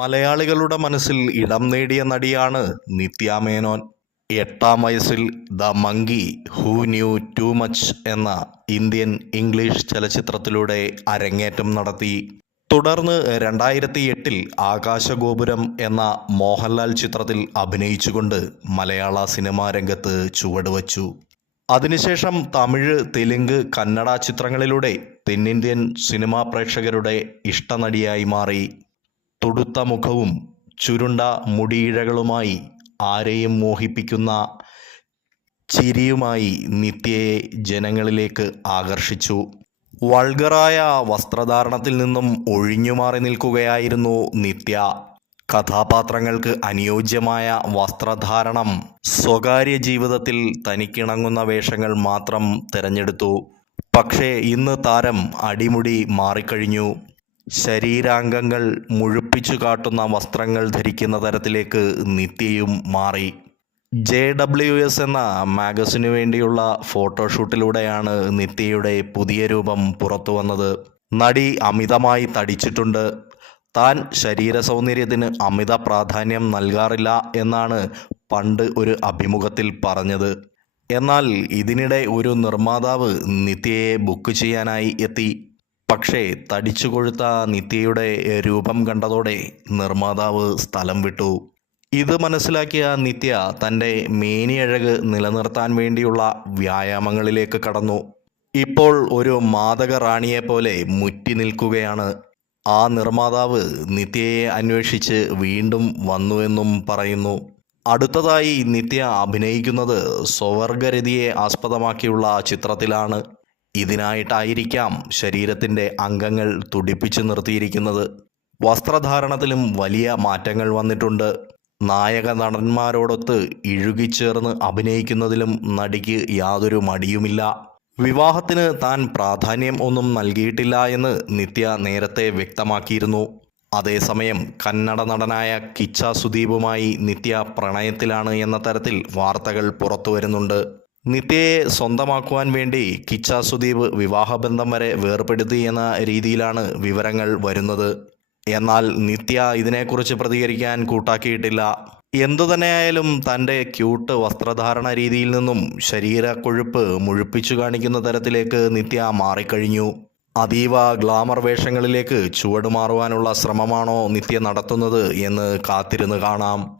മലയാളികളുടെ മനസ്സിൽ ഇടം നേടിയ നടിയാണ് നിത്യ മേനോൻ. എട്ടാം വയസ്സിൽ the monkey who knew too much എന്ന ഇന്ത്യൻ ഇംഗ്ലീഷ് ചലച്ചിത്രത്തിലൂടെ അരങ്ങേറ്റം നടത്തി. തുടർന്ന് രണ്ടായിരത്തി എട്ടിൽ ആകാശഗോപുരം എന്ന മോഹൻലാൽ ചിത്രത്തിൽ അഭിനയിച്ചുകൊണ്ട് മലയാള സിനിമാ രംഗത്ത് ചുവടുവച്ചു. അതിനുശേഷം തമിഴ് തെലുങ്ക് കന്നഡ ചിത്രങ്ങളിലൂടെ തെന്നിന്ത്യൻ സിനിമാ പ്രേക്ഷകരുടെ ഇഷ്ടനടിയായി മാറി. തുടുത്ത മുഖവും ചുരുണ്ട മുടിയിഴകളുമായി ആരെയും മോഹിപ്പിക്കുന്ന ചിരിയുമായി നിത്യയെ ജനങ്ങളിലേക്ക് ആകർഷിച്ചു. വൾഗറായ വസ്ത്രധാരണത്തിൽ നിന്നും ഒഴിഞ്ഞുമാറി നിൽക്കുകയായിരുന്നു നിത്യ. കഥാപാത്രങ്ങൾക്ക് അനുയോജ്യമായ വസ്ത്രധാരണം സ്വകാര്യ ജീവിതത്തിൽ തനിക്കിണങ്ങുന്ന വേഷങ്ങൾ മാത്രം തിരഞ്ഞെടുത്തു. പക്ഷേ ഇന്ന് താരം അടിമുടി മാറിക്കഴിഞ്ഞു. ശരീരാംഗങ്ങൾ മുഴുപ്പിച്ചു കാട്ടുന്ന വസ്ത്രങ്ങൾ ധരിക്കുന്ന തരത്തിലേക്ക് നിത്യയും മാറി. ജെ ഡബ്ല്യു എസ് എന്ന മാഗസിനു വേണ്ടിയുള്ള ഫോട്ടോഷൂട്ടിലൂടെയാണ് നിത്യയുടെ പുതിയ രൂപം പുറത്തു വന്നത്. നടി അമിതമായി തടിച്ചിട്ടുണ്ട്. താൻ ശരീര സൗന്ദര്യത്തിന് അമിത പ്രാധാന്യം നൽകാറില്ല എന്നാണ് പണ്ട് ഒരു അഭിമുഖത്തിൽ പറഞ്ഞത്. എന്നാൽ ഇതിനിടെ ഒരു നിർമ്മാതാവ് നിത്യയെ ബുക്ക് ചെയ്യാനായി എത്തി. പക്ഷേ തടിച്ചു കൊഴുത്ത നിത്യയുടെ രൂപം കണ്ടതോടെ നിർമ്മാതാവ് സ്ഥലം വിട്ടു. ഇത് മനസ്സിലാക്കിയ നിത്യ തന്റെ മേനിയഴക് നിലനിർത്താൻ വേണ്ടിയുള്ള വ്യായാമങ്ങളിലേക്ക് കടന്നു. ഇപ്പോൾ ഒരു മാതക റാണിയെപ്പോലെ മുറ്റി നിൽക്കുകയാണ്. ആ നിർമ്മാതാവ് നിത്യയെ അന്വേഷിച്ച് വീണ്ടും വന്നുവെന്നും പറയുന്നു. അടുത്തതായി നിത്യ അഭിനയിക്കുന്നത് സ്വവർഗരതിയെ ആസ്പദമാക്കിയുള്ള ചിത്രത്തിലാണ്. ഇതിനായിട്ടായിരിക്കാം ശരീരത്തിന്റെ അംഗങ്ങൾ തുടിപ്പിച്ചു നിർത്തിയിരിക്കുന്നത്. വസ്ത്രധാരണത്തിലും വലിയ മാറ്റങ്ങൾ വന്നിട്ടുണ്ട്. നായക നടന്മാരോടൊത്ത് ഇഴുകിച്ചേർന്ന് അഭിനയിക്കുന്നതിലും നടിക്ക് യാതൊരു മടിയുമില്ല. വിവാഹത്തിന് താൻ പ്രാധാന്യം ഒന്നും നൽകിയിട്ടില്ല എന്ന് നിത്യ നേരത്തെ വ്യക്തമാക്കിയിരുന്നു. അതേസമയം കന്നഡ നടനായ കിച്ച സുദീപുമായി നിത്യ പ്രണയത്തിലാണ് എന്ന തരത്തിൽ വാർത്തകൾ പുറത്തു വരുന്നുണ്ട് നിത്യയെ സ്വന്തമാക്കുവാൻ വേണ്ടി കിച്ച സുദീപ് വിവാഹബന്ധം വരെ വേർപെടുത്തി എന്ന രീതിയിലാണ് വിവരങ്ങൾ വരുന്നത്. എന്നാൽ നിത്യ ഇതിനെക്കുറിച്ച് പ്രതികരിക്കാൻ കൂട്ടാക്കിയിട്ടില്ല. എന്തുതന്നെയായാലും തന്റെ ക്യൂട്ട് വസ്ത്രധാരണ രീതിയിൽ നിന്നും ശരീരക്കൊഴുപ്പ് മുഴുപ്പിച്ചു കാണിക്കുന്ന തരത്തിലേക്ക് നിത്യ മാറിക്കഴിഞ്ഞു. അതീവ ഗ്ലാമർ വേഷങ്ങളിലേക്ക് ചുവടുമാറുവാനുള്ള ശ്രമമാണോ നിത്യ നടത്തുന്നത് എന്ന് കാത്തിരുന്ന് കാണാം.